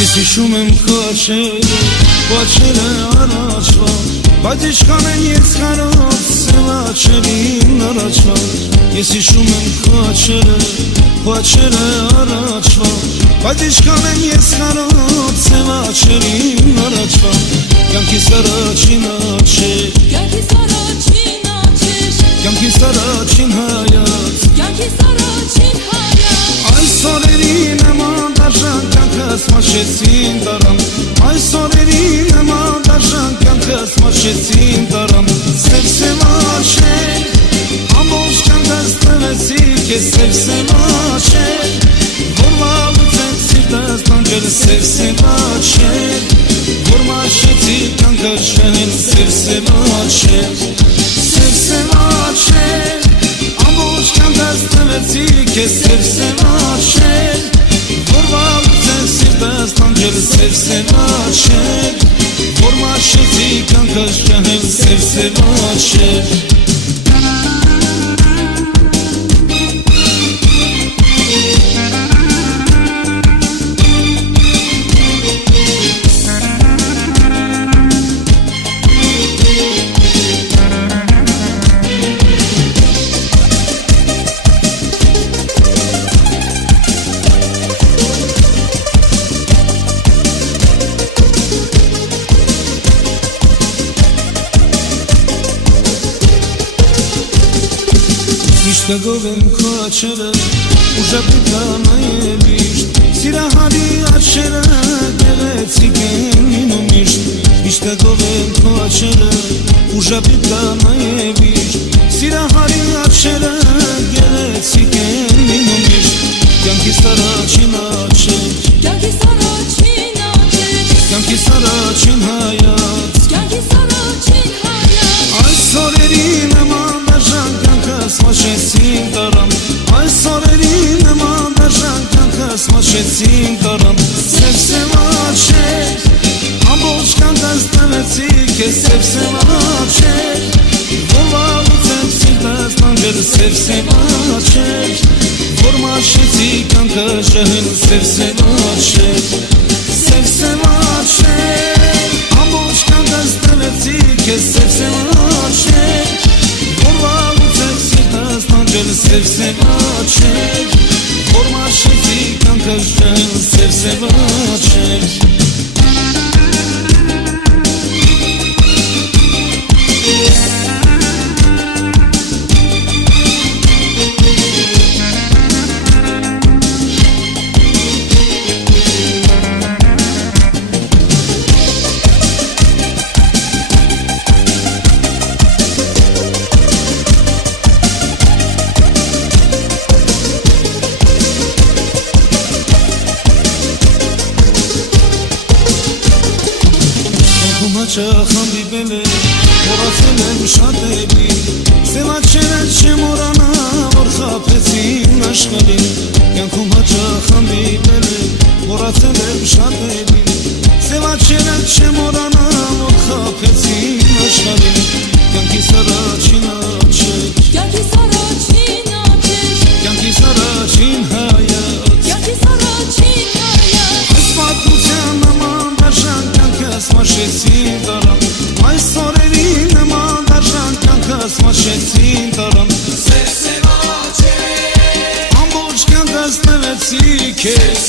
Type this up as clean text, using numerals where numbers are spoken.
Ես հիշում եմ խաչերը առաջվա, բայց իշխան են ես խարոց սևաչերին առաջվա։ Ես հիշում եմ խաչերը առաջվա, բայց իշխան են ես խարոց սևաչերին առաջվա։ Կյանքիս առաջին աչեր, կյանքիս առաջին հայաց, այս օրերի նման դաշան կյանքս մաշեցին տարամ, այս օրերի նման դաշան կյանքս մաշեցին տարամ։ Սև աչեր, ամբողջ կյանքս տվեցի քեզ սև աչեր, որ վաղուց սիրտս տանջել սև աչեր, որ մաշեցի կյանքս շահել սև աչեր, սև աչեր, ամբողջ կյանքս տվեցի քեզ սև աչեր, որ վաղուց սիրտս տանջել սև աչեր, որ մաշեցի կյանքս շահել սև աչեր։ Միշտագով եմ քո աչերը, ուժապետա նայել միշտ, սիրահարի աչերը գեղեցիկ են լինում միշտ։ Միշտագով եմ քո աչերը, ուժապետա նայել միշտ, սիրահարի աչերը գեղեցիկ են լինում միշտ։ Կյանքիս առաջին աչեր, կյանքիս առաջին հայաց, այս օրերի նման դաշան կյանքս մաշեցին տարամ, այս օրերի նման դաշան կյանքս մաշեցին տարամ։ Սև աչեր, ամբողջ կյանքս տվեցի քեզ սև աչեր, որ վաղուց սիրտս տանջել սև աչեր, որ մաշեցի կյանքս շահել սև աչեր, սև աչեր, ամբողջ կյանքս տվեցի քեզ սև աչեր, որ վաղուց սիրտս տանջել սև աչեր, որ մաշեցի կյանքս շահել սև աչեր։ Խանդիպել է, մոռացել եմ շատերի, սև աչերը չեմ մոռանա, որ խաբեցին աշխարհին։ Կյանքում հաճախ խանդիպել է, մոռացել եմ շատերի, սև աչերը չեմ մոռանա, որ խաբեցին աշխարհին։ Կյանքիս առաջին աչեր, կյանքիս առաջին հայաց, այս պատմության նման դաշան կյանքս մաշեցին տարամ, այս օրերի նման դաշան կյանքս մաշեցին տարամ։ Սև աչեր, ամբողջ կյանքս տվեցի քեզ